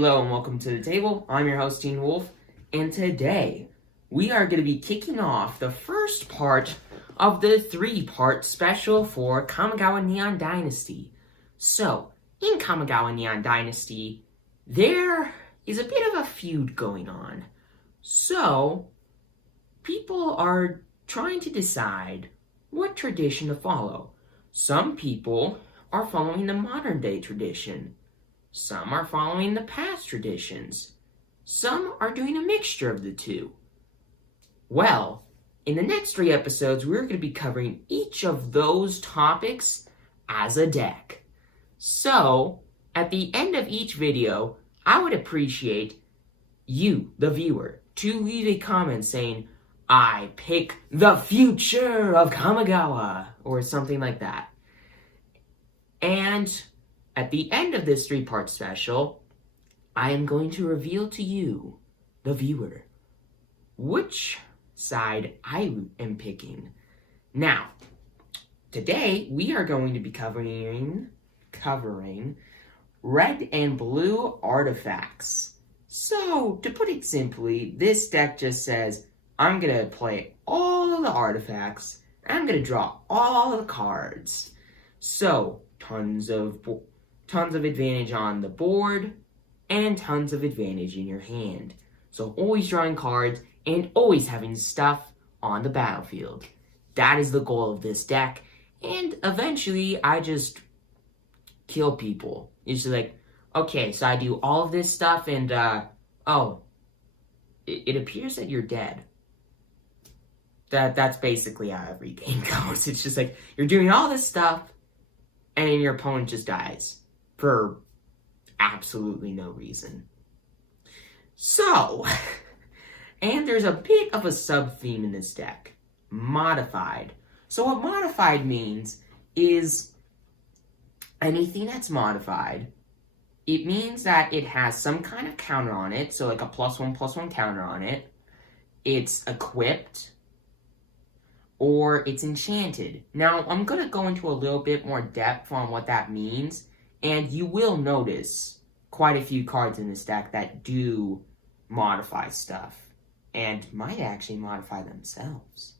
Hello and welcome to the table. I'm your host, Teen Wolf, and today we are going to be kicking off the first part of the three-part special for Kamigawa Neon Dynasty. So, in Kamigawa Neon Dynasty, there is a bit of a feud going on. So, people are trying to decide what tradition to follow. Some people are following the modern-day tradition. Some are following the past traditions. Some are doing a mixture of the two. Well, in the next 3 episodes, we're going to be covering each of those topics as a deck. So, at the end of each video, I would appreciate you, the viewer, to leave a comment saying, "I pick the future of Kamigawa," or something like that. And at the end of this 3-part special, I am going to reveal to you, the viewer, which side I am picking. Now, today we are going to be covering red and blue artifacts. So, to put it simply, this deck just says, I'm going to play all the artifacts, and I'm going to draw all the cards. So, tons of advantage on the board, and tons of advantage in your hand. So always drawing cards, and always having stuff on the battlefield. That is the goal of this deck, and eventually I just kill people. It's just like, okay, so I do all of this stuff, and it appears that you're dead. That's basically how every game goes. It's just like, you're doing all this stuff, and your opponent just dies. For absolutely no reason. So, and there's a bit of a sub-theme in this deck. Modified. So what modified means is anything that's modified, it means that it has some kind of counter on it, so like a +1/+1 counter on it. It's equipped, or it's enchanted. Now, I'm going to go into a little bit more depth on what that means. And you will notice quite a few cards in this deck that do modify stuff. And might actually modify themselves.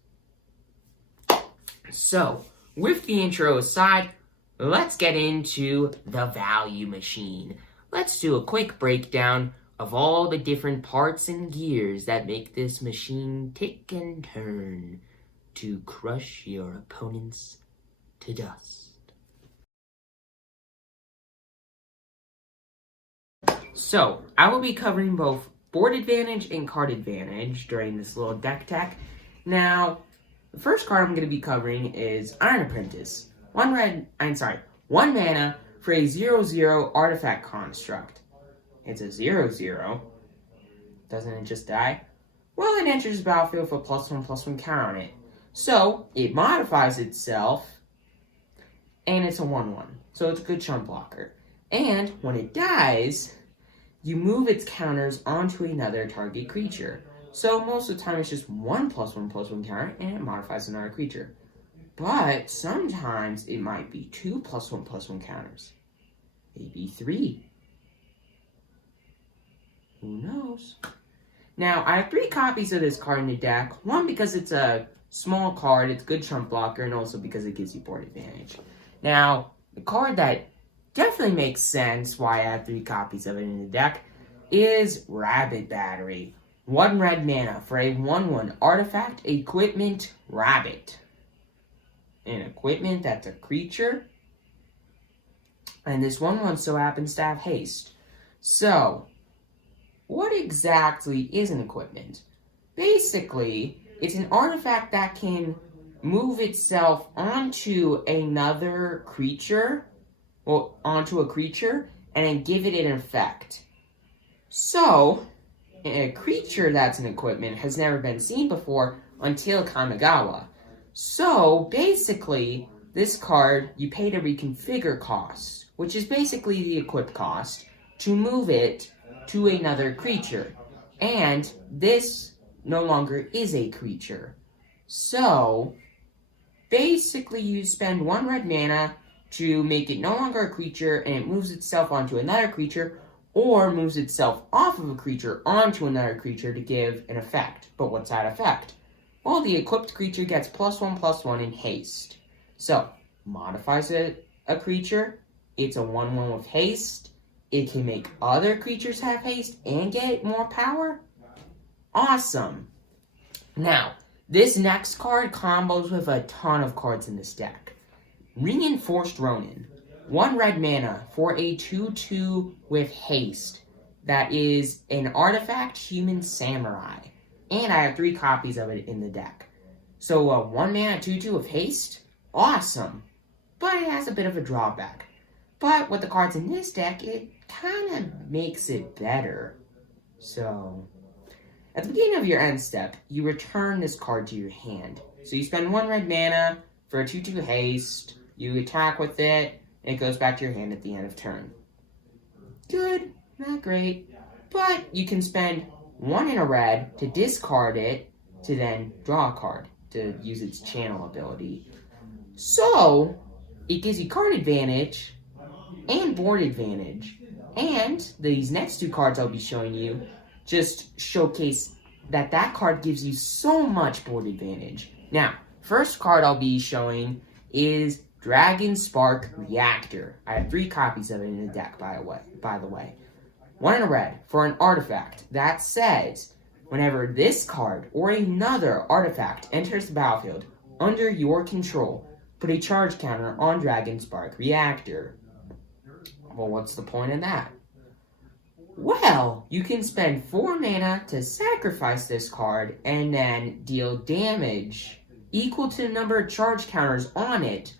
So, with the intro aside, let's get into the value machine. Let's do a quick breakdown of all the different parts and gears that make this machine tick and turn to crush your opponents to dust. So, I will be covering both board advantage and card advantage during this little deck tech. Now, the first card I'm going to be covering is Iron Apprentice. 1 mana for a 0/0 artifact construct. It's a 0/0. Doesn't it just die? Well, it enters the battlefield with a +1/+1 counter on it. So, it modifies itself, and it's a 1/1. So, it's a good chump blocker. And, when it dies, you move its counters onto another target creature. So most of the time it's just 1 +1/+1 counter and it modifies another creature. But sometimes it might be 2 +1/+1 counters. Maybe 3. Who knows? Now, I have 3 copies of this card in the deck. 1 because it's a small card, it's a good chump blocker, and also because it gives you board advantage. Now, the card that definitely makes sense why I have 3 copies of it in the deck is Rabbit Battery. 1 red mana for a 1/1 artifact equipment rabbit. An equipment that's a creature. And this 1/1 so happens to have haste. So, what exactly is an equipment? Basically, it's an artifact that can move itself onto another creature, onto a creature, and then give it an effect. So, a creature that's an equipment has never been seen before until Kamigawa. So, basically, this card, you pay to reconfigure cost, which is basically the equip cost, to move it to another creature. And this no longer is a creature. So, basically you spend 1 red mana to make it no longer a creature, and it moves itself onto another creature, or moves itself off of a creature onto another creature to give an effect. But what's that effect? Well, the equipped creature gets +1/+1 in haste. So, modifies a creature, it's a 1/1 with haste, it can make other creatures have haste and get more power. Awesome! Now, this next card combos with a ton of cards in this deck. Reinforced Ronin. 1 red mana for a 2/2 with haste. That is an artifact human samurai. And I have 3 copies of it in the deck. So 1 mana 2/2 with haste? Awesome! But it has a bit of a drawback. But with the cards in this deck, it kind of makes it better. So, at the beginning of your end step, you return this card to your hand. So you spend 1 red mana for a 2/2 haste, you attack with it, and it goes back to your hand at the end of turn. Good, not great, but you can spend 1 in a red to discard it to then draw a card to use its channel ability. So, it gives you card advantage and board advantage. And these next 2 cards I'll be showing you just showcase that card gives you so much board advantage. Now, first card I'll be showing is Dragon Spark Reactor. I have 3 copies of it in the deck, by the way. 1 in a red for an artifact that says, whenever this card or another artifact enters the battlefield under your control, put a charge counter on Dragon Spark Reactor. Well, what's the point of that? Well, you can spend 4 mana to sacrifice this card and then deal damage equal to the number of charge counters on it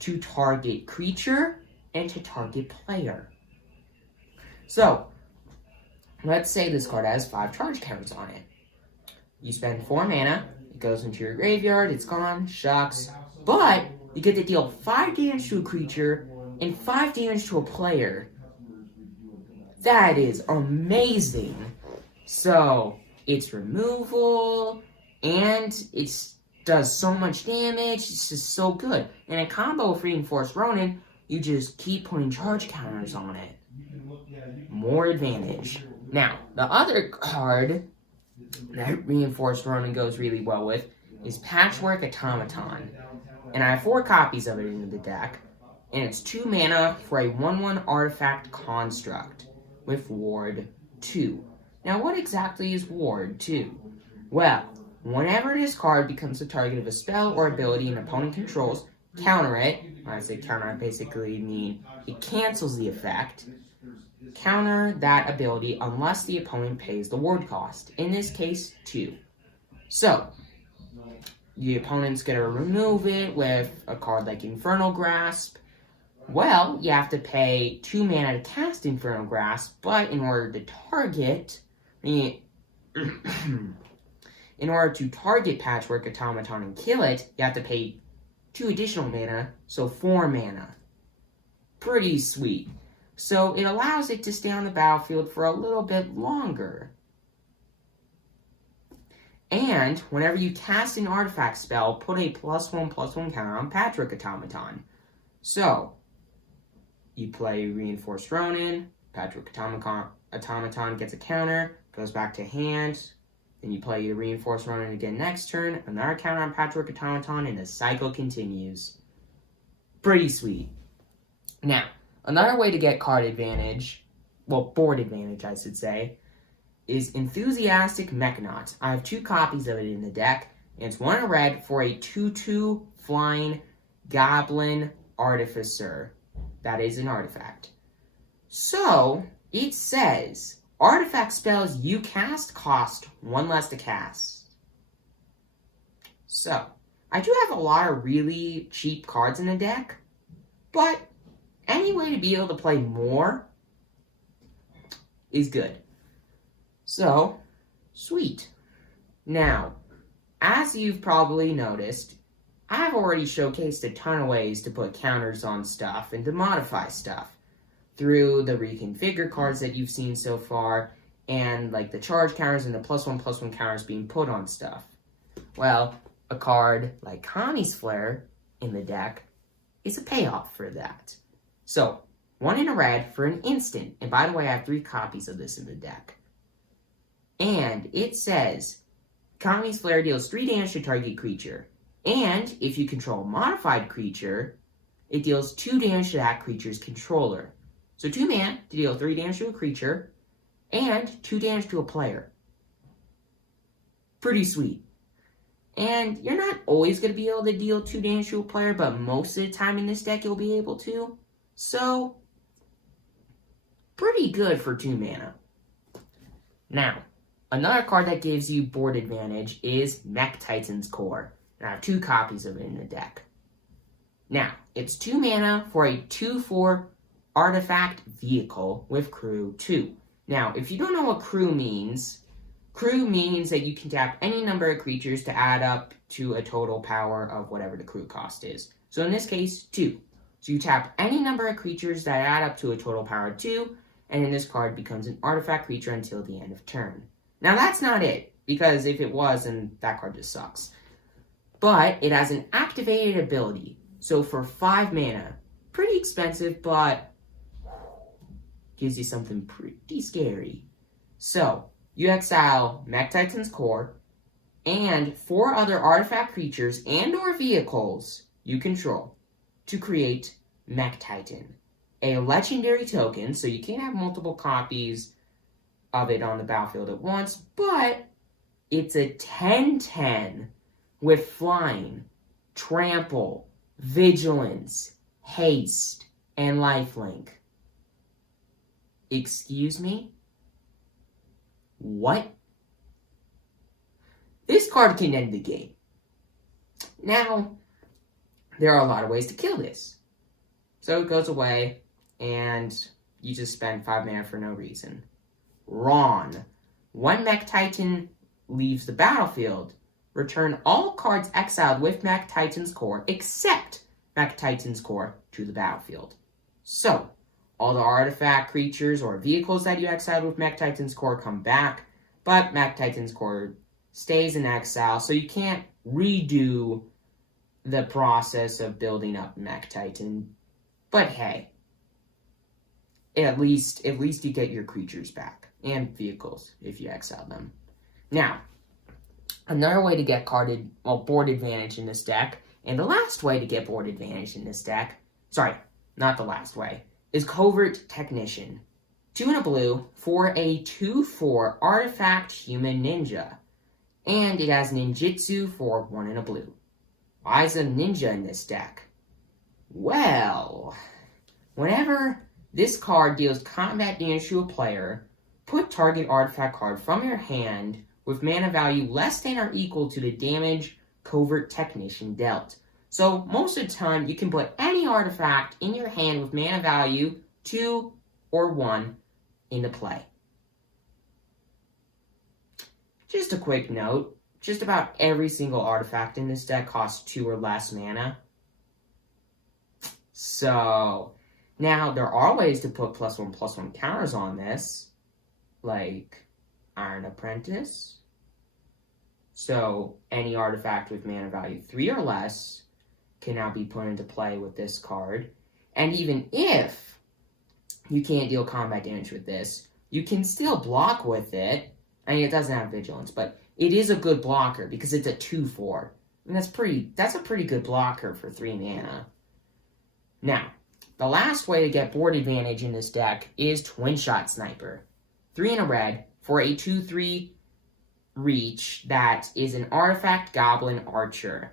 to target creature and to target player. So, let's say this card has 5 charge counters on it. You spend 4 mana, it goes into your graveyard, it's gone, shucks, but you get to deal 5 damage to a creature and 5 damage to a player. That is amazing. So, it's removal, and it does so much damage, it's just so good. And a combo with Reinforced Ronin, you just keep putting charge counters on it. More advantage. Now, the other card that Reinforced Ronin goes really well with is Patchwork Automaton. And I have 4 copies of it in the deck, and it's 2 mana for a 1/1 artifact construct with Ward 2. Now, what exactly is Ward 2? Well, whenever this card becomes the target of a spell or ability an opponent controls, counter it. When I say counter, I basically mean it cancels the effect. Counter that ability unless the opponent pays the ward cost. In this case, 2. So, the opponent's going to remove it with a card like Infernal Grasp. Well, you have to pay 2 mana to cast Infernal Grasp, but in order to target... in order to target Patchwork Automaton and kill it, you have to pay 2 additional mana, so 4 mana. Pretty sweet. So it allows it to stay on the battlefield for a little bit longer. And whenever you cast an artifact spell, put a +1/+1 counter on Patchwork Automaton. So, you play Reinforced Ronin, Patchwork Automaton gets a counter, goes back to hand, then you play the Reinforced Ronin again next turn, another counter on Patchwork Automaton, and the cycle continues. Pretty sweet. Now, another way to get card advantage, well, board advantage, I should say, is Enthusiastic Mechanaut. I have 2 copies of it in the deck, and it's 1 in red for a 2/2 flying Goblin Artificer. That is an artifact. So, it says, artifact spells you cast cost 1 less to cast. So, I do have a lot of really cheap cards in the deck, but any way to be able to play more is good. So, sweet. Now, as you've probably noticed, I've already showcased a ton of ways to put counters on stuff and to modify stuff through the reconfigure cards that you've seen so far, and like the charge counters and the +1/+1 counters being put on stuff. Well, a card like Connies Flare in the deck is a payoff for that. So, 1 in a red for an instant. And by the way, I have 3 copies of this in the deck. And it says, Connies Flare deals 3 damage to target creature. And if you control a modified creature, it deals 2 damage to that creature's controller. So 2 mana to deal 3 damage to a creature, and 2 damage to a player. Pretty sweet. And you're not always going to be able to deal 2 damage to a player, but most of the time in this deck you'll be able to. So, pretty good for 2 mana. Now, another card that gives you board advantage is Mech Titan's Core. And I have 2 copies of it in the deck. Now, it's 2 mana for a 2/4 artifact vehicle with crew 2. Now, if you don't know what crew means that you can tap any number of creatures to add up to a total power of whatever the crew cost is. So in this case, 2. So you tap any number of creatures that add up to a total power of 2, and then this card becomes an artifact creature until the end of turn. Now that's not it, because if it was, then that card just sucks. But it has an activated ability. So for 5 mana, pretty expensive, but gives you something pretty scary. So, you exile Mech Titan's Core, and 4 other artifact creatures and or vehicles you control to create Mech Titan. A legendary token, so you can't have multiple copies of it on the battlefield at once, but it's a 10/10 with flying, trample, vigilance, haste, and lifelink. Excuse me? What? This card can end the game. Now, there are a lot of ways to kill this. So it goes away, and you just spend 5 mana for no reason. Wrong. When Mech Titan leaves the battlefield, return all cards exiled with Mech Titan's Core, except Mech Titan's Core, to the battlefield. So, all the artifact creatures or vehicles that you exiled with Mech Titan's Core come back, but Mech Titan's Core stays in exile, so you can't redo the process of building up Mech Titan. But hey, at least you get your creatures back, and vehicles, if you exile them. Now, another way to get board advantage in this deck, and the last way to get board advantage in this deck, sorry, not the last way, is Covert Technician. 2 and a blue for a 2/4 artifact human ninja. And it has ninjutsu for 1 and a blue. Why is a ninja in this deck? Well, whenever this card deals combat damage to a player, put target artifact card from your hand with mana value less than or equal to the damage Covert Technician dealt. So most of the time, you can put any artifact in your hand with mana value 2 or 1 into play. Just a quick note, just about every single artifact in this deck costs 2 or less mana. So, now there are ways to put +1/+1 counters on this, like Iron Apprentice. So, any artifact with mana value 3 or less can now be put into play with this card. And even if you can't deal combat damage with this, you can still block with it. I mean, it doesn't have vigilance, but it is a good blocker because it's a 2/4. And that's a pretty good blocker for 3 mana. Now, the last way to get board advantage in this deck is Twinshot Sniper. 3 and a red for a 2/3 reach that is an artifact goblin archer.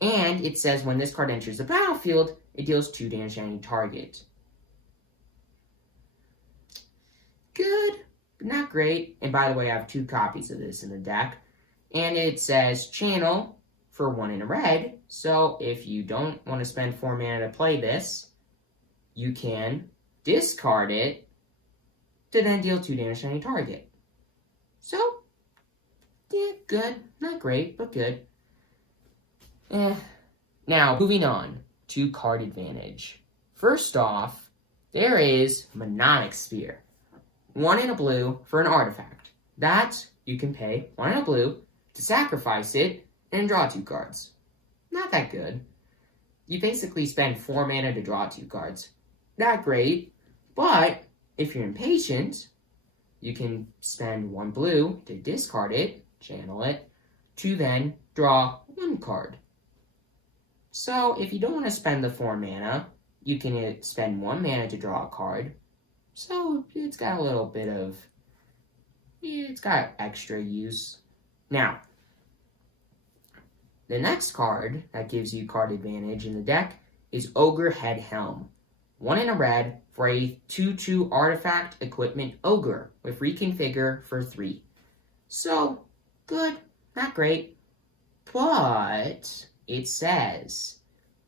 And it says when this card enters the battlefield, it deals 2 damage to any target. Good, but not great. And by the way, I have 2 copies of this in the deck. And it says channel for 1 in a red. So if you don't want to spend 4 mana to play this, you can discard it to then deal 2 damage to any target. So, yeah, good. Not great, but good. Now, moving on to card advantage. First off, there is Mononyx Spear. 1 in a blue for an artifact. That you can pay 1 in a blue to sacrifice it and draw 2 cards. Not that good. You basically spend 4 mana to draw 2 cards. Not great, But if you're impatient, you can spend 1 blue to discard it, channel it, to then draw 1 card. So if you don't want to spend the 4 mana, you can spend 1 mana to draw a card. So it's got a little bit of, it's got extra use. Now, the next card that gives you card advantage in the deck is Ogre Head Helm. 1 in a red for a 2/2 artifact equipment Ogre with reconfigure for 3. So, good, not great, but it says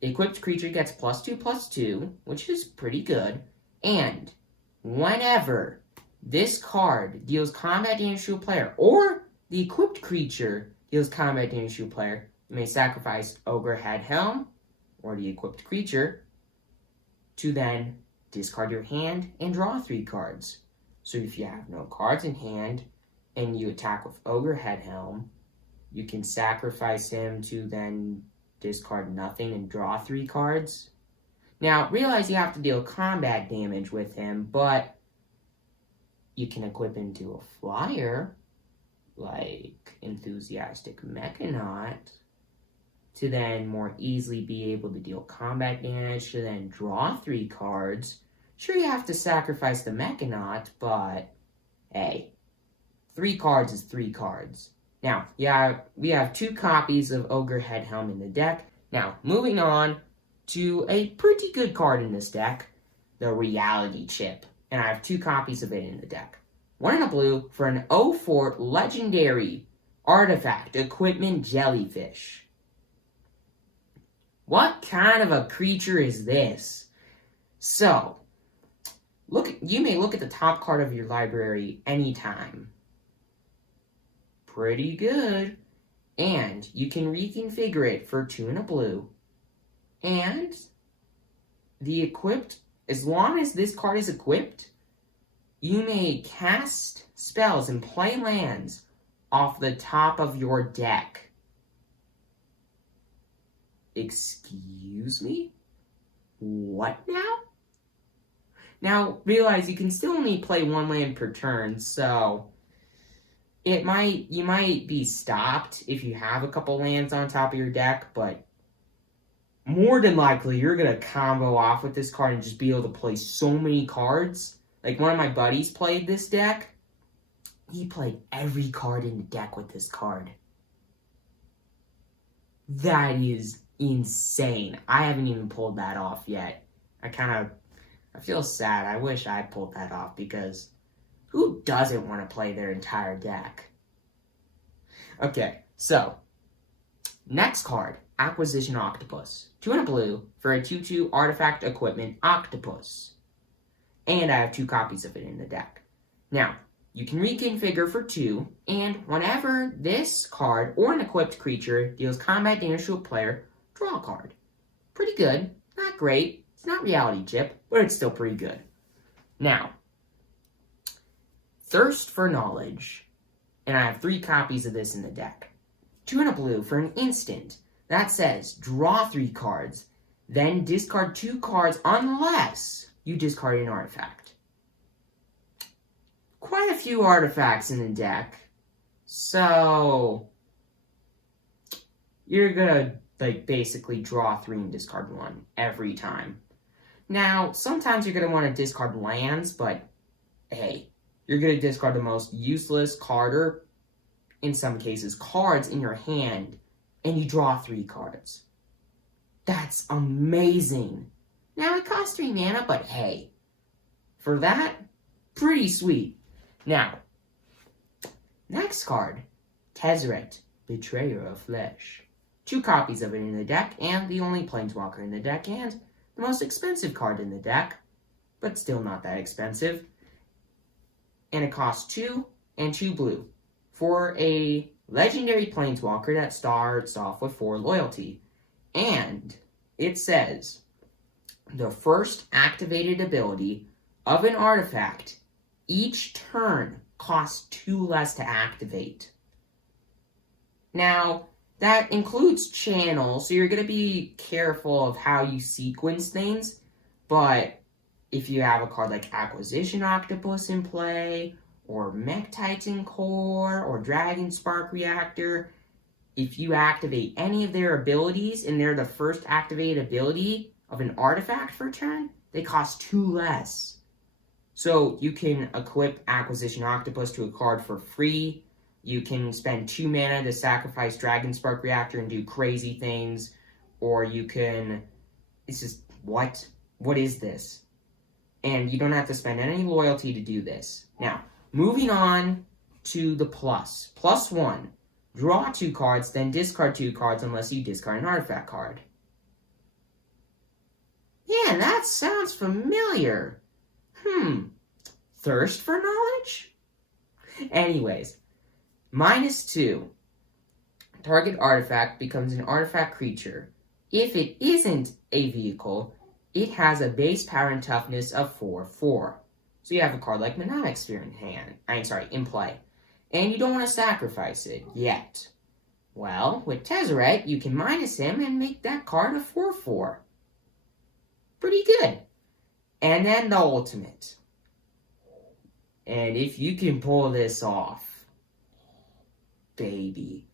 the equipped creature gets +2/+2, which is pretty good, and whenever this card deals combat damage to a player, or the equipped creature deals combat damage to a player, you may sacrifice Ogre Head Helm, or the equipped creature, to then discard your hand and draw 3 cards. So if you have no cards in hand, and you attack with Ogre Head Helm, you can sacrifice him to then discard nothing and draw 3 cards. Now, realize you have to deal combat damage with him, but you can equip him to a flyer, like Enthusiastic Mechanaut, to then more easily be able to deal combat damage, to then draw 3 cards. Sure, you have to sacrifice the Mechanaut, but hey, 3 cards is 3 cards. Now, yeah, we have 2 copies of Ogre Head Helm in the deck. Now, moving on to a pretty good card in this deck, the Reality Chip. And I have 2 copies of it in the deck. 1 in a blue for an 0/4 legendary artifact equipment jellyfish. What kind of a creature is this? So, you may look at the top card of your library anytime. Pretty good. And you can reconfigure it for 2 in a blue. And the equipped, as long as this card is equipped, you may cast spells and play lands off the top of your deck. Excuse me? What now? Now, realize you can still only play 1 land per turn, so you might be stopped if you have a couple lands on top of your deck, but more than likely you're going to combo off with this card and just be able to play so many cards. Like, one of my buddies played this deck. He played every card in the deck with this card. That is insane. I haven't even pulled that off yet. I feel sad. I wish I pulled that off, because who doesn't want to play their entire deck? Okay, so next card, Acquisition Octopus. 2 in a blue for a 2/2 artifact equipment Octopus. And I have 2 copies of it in the deck. Now, you can reconfigure for 2, and whenever this card or an equipped creature deals combat damage to a player, draw a card. Pretty good. Not great. It's not Reality Chip, but it's still pretty good. Now, Thirst for Knowledge. And I have 3 copies of this in the deck. 2 in a blue for an instant. That says, draw 3 cards, then discard 2 cards unless you discard an artifact. Quite a few artifacts in the deck. So, you're gonna, basically draw 3 and discard 1 every time. Now, sometimes you're gonna want to discard lands, but hey, you're gonna discard the most useless card, or in some cases, cards in your hand, and you draw 3 cards. That's amazing. Now, it costs 3 mana, but hey, for that, pretty sweet. Now, next card, Tezeret, Betrayer of Flesh. 2 copies of it in the deck, and the only Planeswalker in the deck, and the most expensive card in the deck, but still not that expensive. And it costs 2 and 2 blue for a legendary Planeswalker that starts off with 4 loyalty. And it says, the first activated ability of an artifact each turn costs 2 less to activate. Now, that includes channel, so you're going to be careful of how you sequence things, but if you have a card like Acquisition Octopus in play, or Mech Titan Core, or Dragon Spark Reactor, if you activate any of their abilities and they're the first activated ability of an artifact for a turn, they cost 2 less. So you can equip Acquisition Octopus to a card for free. You can spend 2 mana to sacrifice Dragon Spark Reactor and do crazy things. Or you can... It's just, what? What is this? And you don't have to spend any loyalty to do this. Now, moving on to the plus. Plus 1. Draw 2 cards, then discard 2 cards unless you discard an artifact card. Yeah, that sounds familiar. Thirst for knowledge? Anyways, -2. Target artifact becomes an artifact creature. If it isn't a vehicle, it has a base power and toughness of 4/4. So you have a card like Mononyx Spear in play. And you don't want to sacrifice it yet. Well, with Tezeret, you can minus him and make that card a 4/4. Pretty good. And then the ultimate. And if you can pull this off, baby.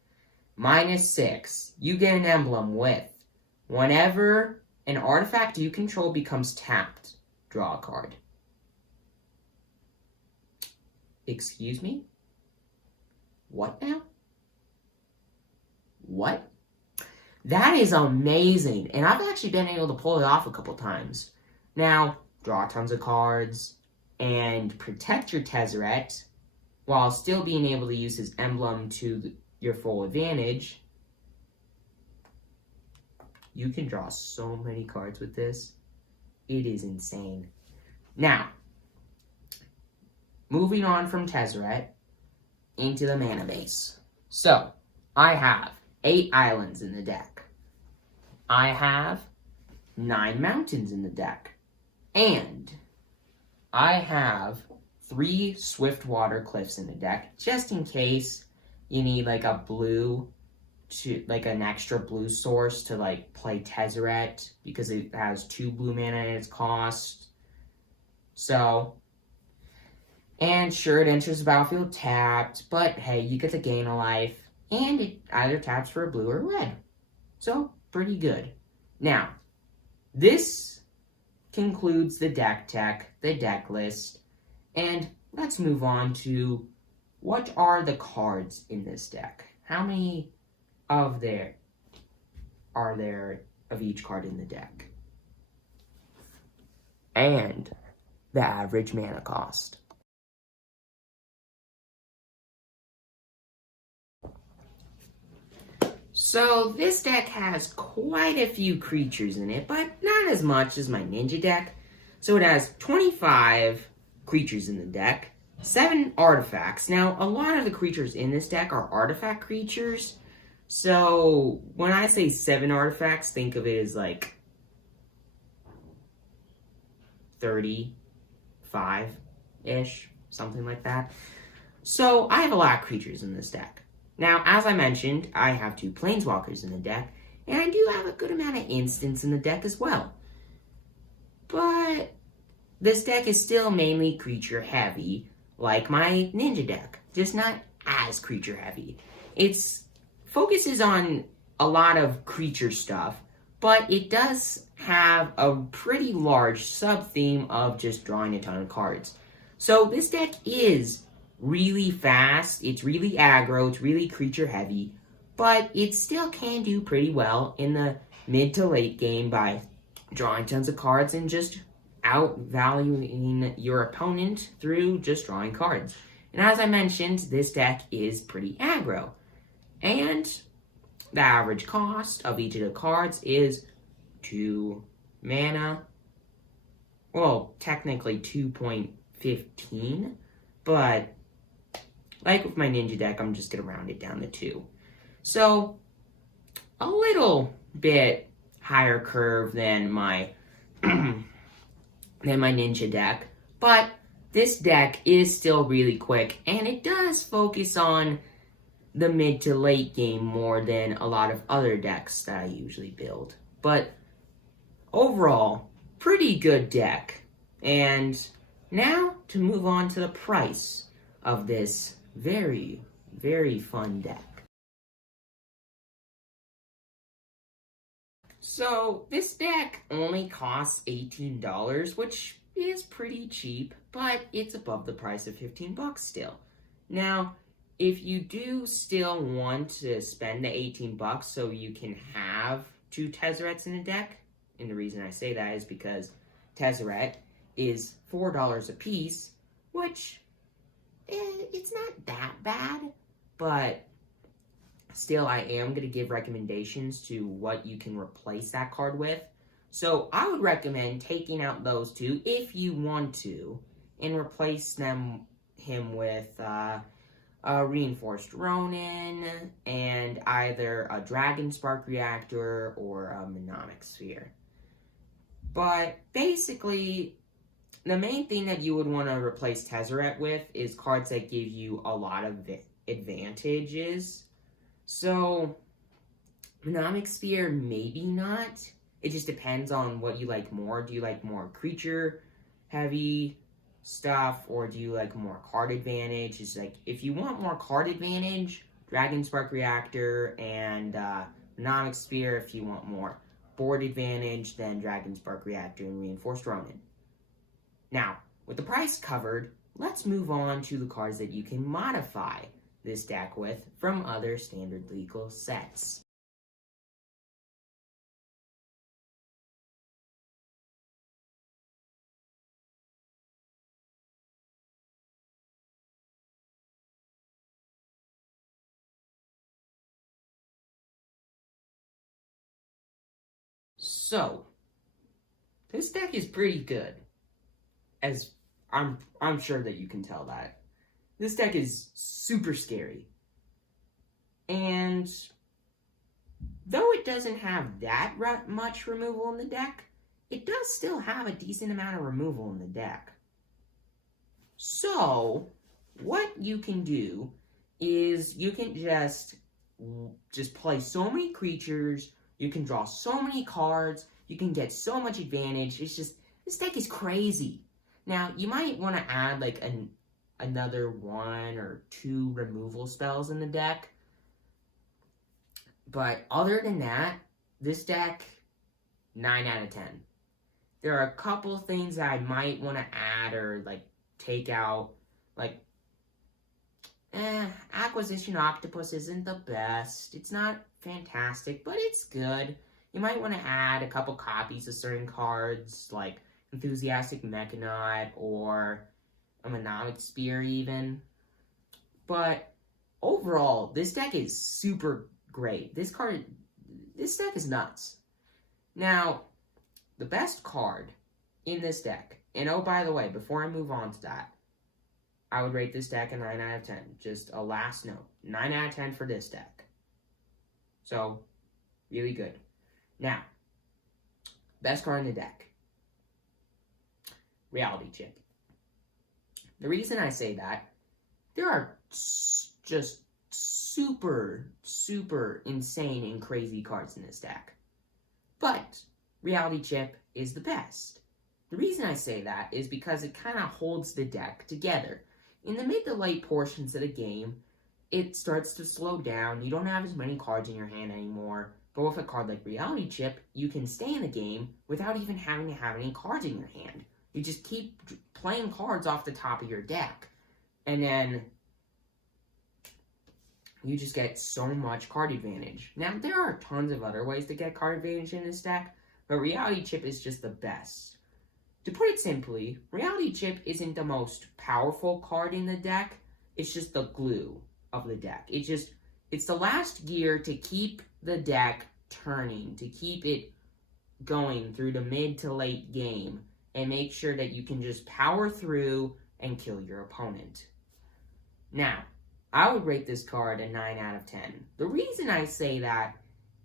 -6. You get an emblem with, whenever an artifact you control becomes tapped, draw a card. Excuse me? What now? What? That is amazing, and I've actually been able to pull it off a couple times. Now, draw tons of cards, and protect your Tezeret, while still being able to use his emblem to your full advantage. You can draw so many cards with this. It is insane. Now, moving on from Tezeret into the mana base. So, I have 8 islands in the deck. I have 9 mountains in the deck. And I have 3 swift water cliffs in the deck, just in case you need like a blue, like an extra blue source to like play Tezeret, because it has 2 blue mana at its cost. So, and sure, it enters the battlefield tapped, but hey, you get to gain a life, and it either taps for a blue or red. So, pretty good. Now, this concludes the deck tech, the deck list, and let's move on to what are the cards in this deck. How many of there are there of each card in the deck? And the average mana cost. So, this deck has quite a few creatures in it, but not as much as my ninja deck. So it has 25 creatures in the deck, 7 artifacts. Now, a lot of the creatures in this deck are artifact creatures. So, when I say 7 artifacts, think of it as like 35-ish, something like that. So, I have a lot of creatures in this deck. Now, as I mentioned, I have 2 planeswalkers in the deck, and I do have a good amount of instants in the deck as well. But this deck is still mainly creature heavy, like my ninja deck, just not as creature heavy. It focuses on a lot of creature stuff, but it does have a pretty large sub-theme of just drawing a ton of cards. So this deck is really fast, it's really aggro, it's really creature heavy, but it still can do pretty well in the mid to late game by drawing tons of cards and just outvaluing your opponent through just drawing cards. And as I mentioned, this deck is pretty aggro. And the average cost of each of the cards is 2 mana. Well, technically 2.15, but like with my ninja deck, I'm just going to round it down to 2. So, a little bit higher curve than my ninja deck, but this deck is still really quick, and it does focus on the mid to late game more than a lot of other decks that I usually build. But overall, pretty good deck. And now to move on to the price of this very, very fun deck. So this deck only costs $18, which is pretty cheap, but it's above the price of 15 bucks still. Now, if you do still want to spend the 18 bucks so you can have 2 tezerets in a deck, and the reason I say that is because tezeret is $4 a piece, which it's not that bad, but still I am going to give recommendations to what you can replace that card with. So I would recommend taking out those 2 if you want to, and replace him with a Reinforced Ronin and either a Dragon Spark Reactor or a Mononyx Spear. But basically, the main thing that you would want to replace tezeret with is cards that give you a lot of advantages. So, Mononyx Spear, maybe not. It just depends on what you like more. Do you like more creature-heavy stuff, or do you like more card advantage? It's like, if you want more card advantage, Dragon Spark Reactor and Mononyx Spear. If you want more board advantage, then Dragon Spark Reactor and Reinforced Ronin. Now, with the price covered, let's move on to the cards that you can modify this deck with from other standard legal sets. So, this deck is pretty good, as I'm sure that you can tell that. This deck is super scary. And though it doesn't have that much removal in the deck, it does still have a decent amount of removal in the deck. So, what you can do is you can just play so many creatures, you can draw so many cards, you can get so much advantage. It's just, this deck is crazy. Now, you might want to add like another 1 or 2 removal spells in the deck. But other than that, this deck, 9 out of 10. There are a couple things that I might want to add or like take out. Like, Acquisition Octopus isn't the best. It's not fantastic, but it's good. You might want to add a couple copies of certain cards, like Enthusiastic Mechanaut or a Mononyx Spear even. But overall, this deck is super great. This deck is nuts. Now, the best card in this deck, and oh, by the way, before I move on to that, I would rate this deck a 9 out of 10. Just a last note. 9 out of 10 for this deck. So, really good. Now, best card in the deck. Reality Chip. The reason I say that, there are just super, super insane and crazy cards in this deck. But Reality Chip is the best. The reason I say that is because it kind of holds the deck together. In the mid to late portions of the game, it starts to slow down. You don't have as many cards in your hand anymore. But with a card like Reality Chip, you can stay in the game without even having to have any cards in your hand. You just keep playing cards off the top of your deck. And then you just get so much card advantage. Now, there are tons of other ways to get card advantage in this deck, but Reality Chip is just the best. To put it simply, Reality Chip isn't the most powerful card in the deck. It's just the glue of the deck. It's the last gear to keep the deck turning, to keep it going through the mid to late game, and make sure that you can just power through and kill your opponent. Now, I would rate this card a 9 out of 10. The reason I say that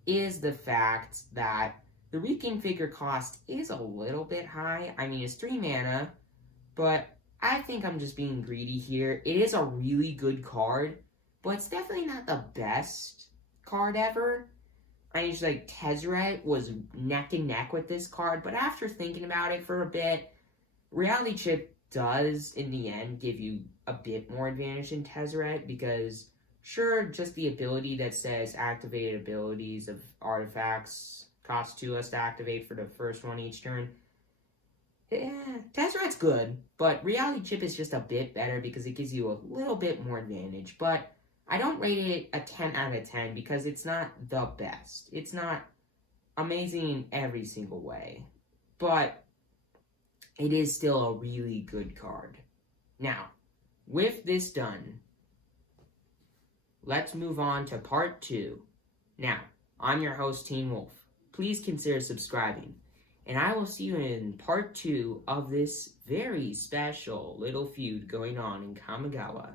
is the fact that the reconfigure cost is a little bit high. I mean, it's 3 mana, but I think I'm just being greedy here. It is a really good card, but it's definitely not the best card ever. I just like Tezeret was neck and neck with this card, but after thinking about it for a bit, Reality Chip does, in the end, give you a bit more advantage than Tezeret because, sure, just the ability that says activated abilities of artifacts cost 2 us to activate for the first one each turn. Tezeret's good, but Reality Chip is just a bit better because it gives you a little bit more advantage. But I don't rate it a 10 out of 10 because it's not the best. It's not amazing in every single way. But it is still a really good card. Now, with this done, let's move on to part 2. Now, I'm your host, Teen Wolf. Please consider subscribing. And I will see you in part 2 of this very special little feud going on in Kamigawa.